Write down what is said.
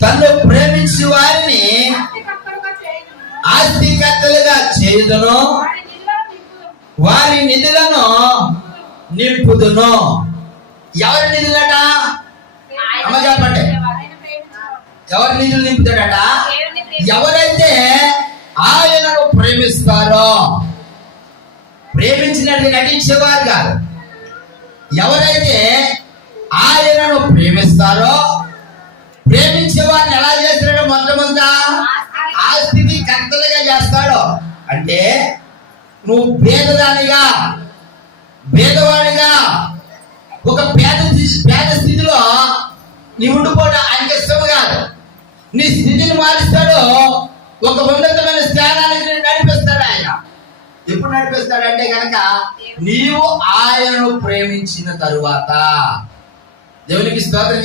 తను ప్రేమించి వారిని ఆస్తికర్తలుగా చేయుదును, వారి నిధులను నింపుదును. ఎవరి నిధులట? అమ్మ చెప్పండి, ఎవరి నిధులు నింపుతాడట? ఎవరైతే ఆయనను ప్రేమిస్తారో, ప్రేమించినట్టు నటించేవారు కాదు, ఎవరైతే ఆయనను ప్రేమిస్తారో, ప్రేమించే వారిని ఎలా చేస్తాడో మొట్టమొదట ఆస్తికి కర్తలుగా చేస్తాడు. అంటే నువ్వు పేదవాడిగా ఒక పేద స్థితిలో నీ ఉండిపోవడం ఆయనకి ఇష్టం కాదు. నీ స్థితిని మారుస్తాడు, ఒక ఉన్నతమైన స్థానానికి నడిపిస్తాడు. ఆయన ఎప్పుడు నడిపిస్తాడంటే కనుక నీవు ఆయనను ప్రేమించిన తరువాత. దేవునికి స్తోత్రం.